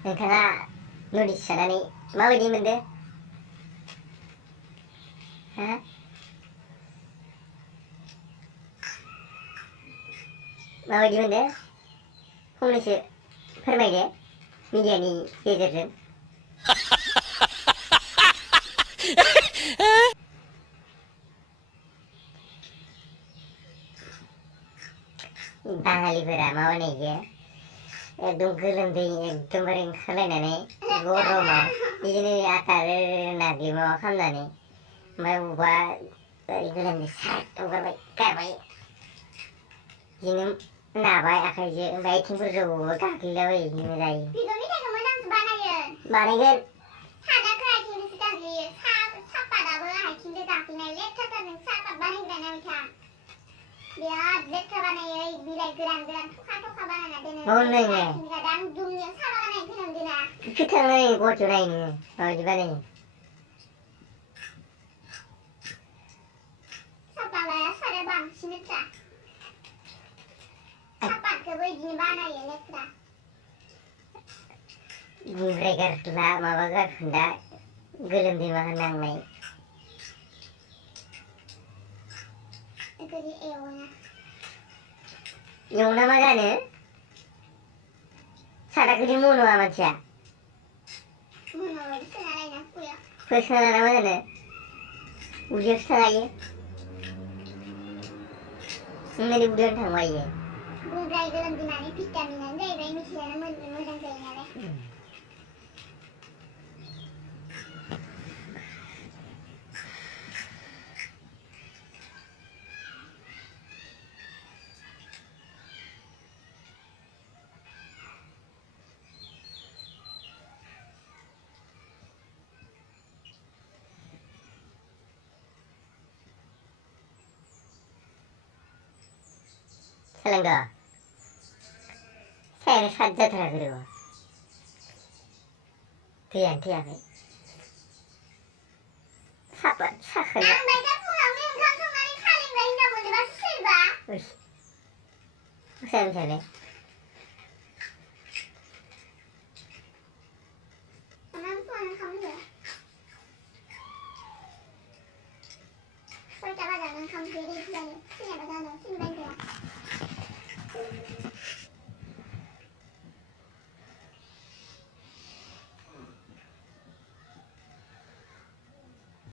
नोंथाङा नटिस जानानै माबायदि मोनदो? हा? माबायदि मोनदो? फंनैसो फोरमायदो मिडियानि गेजेरजों। बाङालिफोरा माबानायखो एकदम गोलोमदै एकदमबारे ओंखारलायनानै गरमाव बिदिनो आटार नाग्लि माबा खालामनानै ओमफ्राय बबावबा गोलोमदै सार्ट हगारबाय गारबाय बिदिनो नाबाय आखाइजों ओमफ्राय आथिंफोरजों गाग्लिलाबायो बिदिनो जायो। बिबो मेथाइखौ मोजांसो बानायो। बानायगोन। सादाखौ आथिंजोंसो गाग्लियो। सापाताबो आथिंजों गाग्लिनाय लेथ्राथार नों सापात बानायग्रा नायथां। बिराद लेथ्रा बानायो बिलाइ गोरान गोरान थखा थखा बानायना दोनो। आं दुमनियाव साहा बानायनो फैनानै दोना। खोथांनाय गथ' नाय नोङो माबायदि बानायो। सापाताया सादा बांसिन लेथ्रा। सापातखौबो बिदिनो बानायो लेथ्रा। गुंग्राय गारखोना माबा गारखोन्दा गोलोमदै माहा नांनाय। बेखौदि एवोना। एवना मा जानो? सादाखौदि मन'आ मानसिया। मन'बाबो सोना लायोना खुगायाव। सोना लाना मा जानो? उदैयावसो थाखायो। नोंनालाय उदैयावनो थांबा इयो। गुंग्राय गोलोमदै माने भिटामिनानो जाहैबाय मिथिजानो मोजां जायो नालाय। सोलोंदो? सायानो साद जाथाराखै र'। दैयानो थैयाखै। साखोना। आं बायदा फुङावनो ओंखाम संनानै खालिंबाय हिनजाव मोनोबासो सोरबा। मोसानो